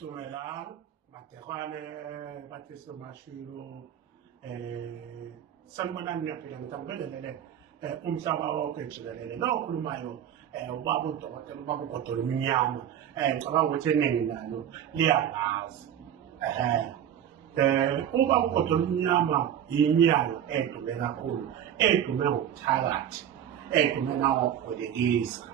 Dumelang, Matekwane, Batise Mashilo, sanibonani ngiyaphila ngitambelelele umhlaba wonke jikelele lo okhulumayo ubaba udokotela ubaba ugodolo umnyama ngicabanga ukuthi eningi nalo liyangazi ubaba ugodolo umnyama inyanga edume kakhulu edume ngokuthakathi edume nangokubolekisa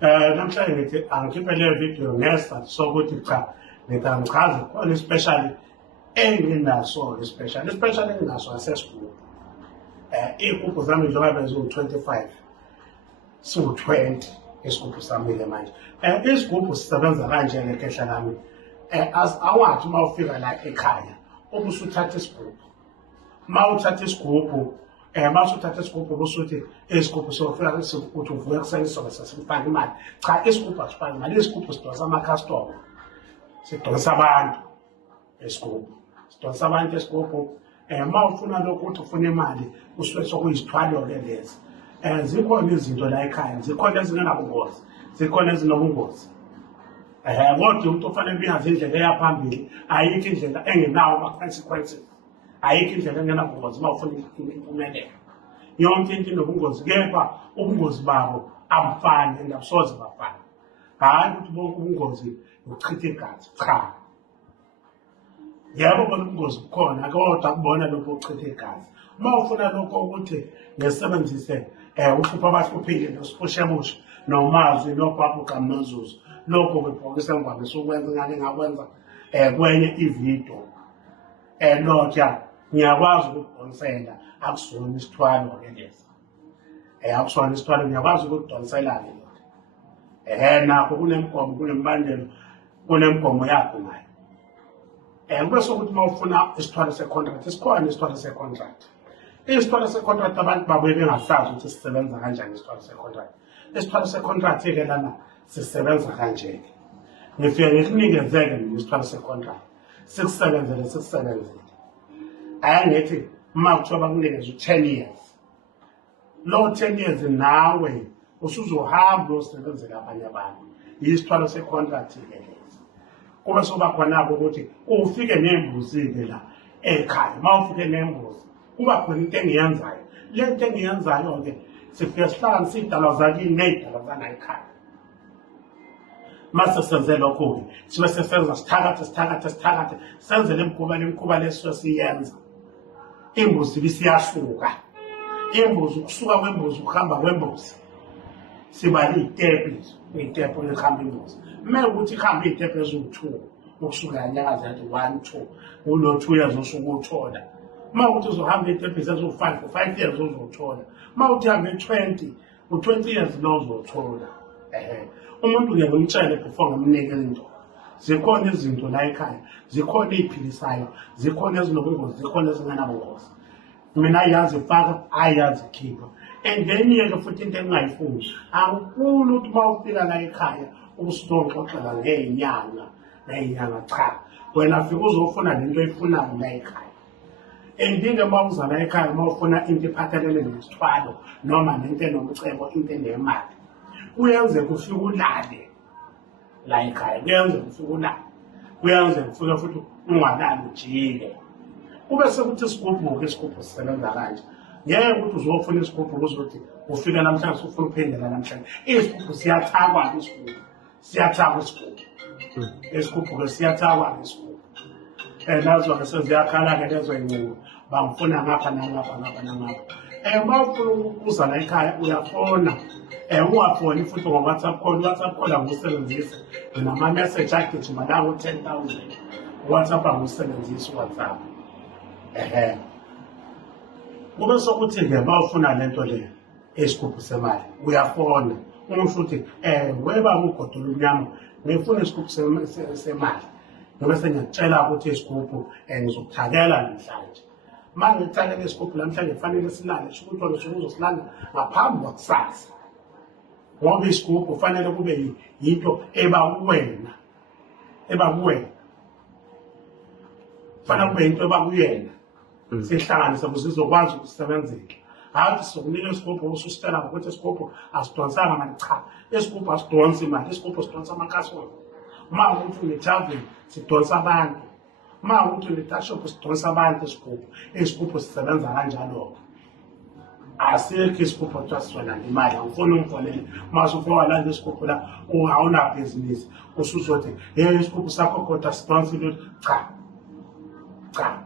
namhlanje ngithi angikhiphe le video ngesizathu sokuthi cha ngichaze khona especially enginaso especially enginaso asesibhuku iy'gubhu zami njengoba beziwu-25 siwu-20 isigubhu sami-ke manje isigubhu sisebenza kanje-ke kehla lami awathi uma ufika la ekhaya ubusuthatha isigubhu uma uthatha isigubhu masuthatha isigubhu kusuthi isigubhu sofika uthi uvuka ekuseni sobe sesimfaka imali cha isigubhu asifaki imali isigubhu sidonsa amakhastoma sidonsa abantu esigubhu sidonsa abantu esigubhu uma ufuna lokhu uthi ufuna imali usuke sokuyisithwalo-ke lezi zikhona izinto la ekhaya zikhona ezingenabungozi zikhona ezinobungozi kodwa umuntu ofanele uyazi indlela eyaphambili ayikho indlela engenawo ama-consequences ayikho indlela engenabungozi uma ufuna impumelelo yonke into inobungozi kepha ubungozi babo abufani and abusoze bafane hhayi ukuthi bonke ubungozi ukuchitha igazi cha yebo bona ubungozi bukhona kodwa kubona lokho ukuchitha igazi uma ufuna lokho ukuthi ngisebenzise uhlupho abahluphile nosiphushebushe nomazwi nobhabhuka nozuzu lokho kwebhokisi engivamisa ukwenza ngake ngakwenza kwenye ividiyo lotya ngiyakwazi ukukudonsela akusona isithwalo-ke lesi akusona isithwalo ngiyakwazi ukukudonsela-ke lona nakho kunemigomo kunembandelo kunemigomo yakho nayo kube sokuthi uma ufuna isithwalo se-contract sikhona isithwalo se-contract isithwalo se-contract abantu babuye bengasazi ukuthi sisebenza kanjani isithwalo se-contract isithwalo se-contract-ke lana sisebenza kanje-ke ngifike ngikunikeze-ke mina isithwalo se-contract sikusebenzele ayangithi uma kuthiwa bakunikeze u-10 years lowo 10 years nawe usuzohamba uyosebenzela abanye abantu yisithwalo se-contract-ke lesi kube soba khona-ke ukuthi ufike nembuzi-ke la ekhaya uma ufike nembuzi kuba khona into engiyenzayo le nto engiyenzayo-ke sifike sihlanganise iy'dalwa zakini ney'dalwa zana ekhaya mase senze lokho-ke sibe sesenza sithakathe senze le mikhuba lesuke siyenza imbuzi ibisiyasuka imbuzi ukusuka kwembuzi ukuhamba kwembuzi sibala iy'tephu ehamba imbuzi kumele ukuthi ihambe iy'tephu eziwu-2 ukusuka yanyaka zathi 1 2 ulo 2 years osuke uthola uma ukuthi uzohamba iy'tephu eziwu-5 5 years uzothola uma uthi hambe 20 u-20 years lo uzothola umuntu ngiyamtshela before ngamnika into zikhona izinto la ekhaya zikhona ey'philisayo zikhona ezinobungozi zikhona ezingenabungozi mina ayazi faka ayazi khipha and then-ke futhi into engingayifuni angifuni ukuthi uma ufika la ekhaya usuzongixoxela ngey'nyanga cha wena fika uzofuna lento oyifunayo la ekhaya and-ke uma uza la ekhaya uma ufuna into ephathelene nesithwalo noma nento enomcebo into enemali kuyenzeka ufike ulale la ekhaya kuyenzeka ufike ulale kuyenzeka ufike futhi ungalali ujike kube sekuthi isigubhu-ke isigubhu sisebenza kanje ngeke ukuthi uzofuna isigubhu kuzothi ufike namhlanje ufuna uphindela namhlanje isigubhu siyathakwa-ke siyathakwa isigubhu-ke siyathakwa-ke isigubhu nazo-ke seziyakhala-ke lezo y'ncingo bangifuna ngapha nangapha uma ufuna ukuza la ekhaya uyafona ungafoni futhi ngo-WhatsApp call i-WhatsApp call angiwusebenzisi nama-message agijima la ku-10,000 u-WhatsApp angiwusebenzisi u-WhatsApp kube sokuthi-ke uma ufuna lento le isigubhu semali uyafona umusho ukuthi weba ugodolo umnyama ngifuna isigubhu semali ngobe sengiyakutshela ukuthi isigubhu ngizokuthakela namhlanje uma ngithakele isigubhu namhlanje kufanele silale sho ukuthi wena uzosilanda ngaphambi kwakusasa ngoba isigubhu kufanele kube yinto eba kuwena kufanele kube yinto eba kuyena sihlanganise ukuze izokwazi ukusebenzela hayi sokunika isigubhu ususitela ngokuthi isigubhu asidonsanga mali cha isigubhu asidonsi imali isigubhu sidonsa amakhasimende uma ukuthi unethaveni sidonsa abantu, uma ukuthi unetashop sidonsa abantu isigubhu sisebenza kanjalo-ke. Asikho isigubhu kuthiwa siswela ngemali, angifuni umfolele uma usufowalanda isigubhu la awunabhizinisi usuzothi isigubhu sakho kodwa sidonsa ilutho. Cha,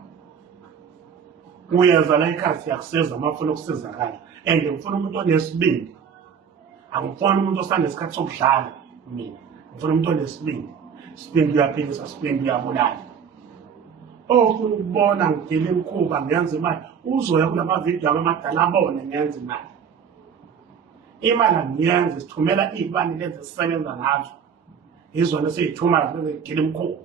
uyenza la ikhaya siyakusiza uma ufuna ukusizakala, and ngifuna umuntu onesibindi. Angifuni umuntu osanesikhathi sokudlala mina, ngifuna umuntu onesibindi. Isibindi uyaphilisa, isibindi uyabulala. Ofuna ukubona ngidila imikhuba ngenza imali, uzoya kulamavidiyo amadala abone ngenza imali. Imali angiyenzi, sithumela iy'bani lezi esisebenza ngazo, izona esiy'thumayo bese ngidila imikhuba.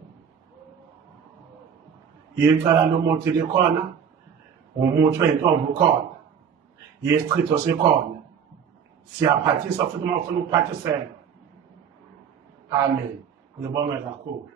Icala lomuthi likhona, umuthi wentombi ukhona, yisichitho sikhona, siyaphathisa futhi uma ufuna ukuphathiseka. Amen. Ngibonge kakhulu.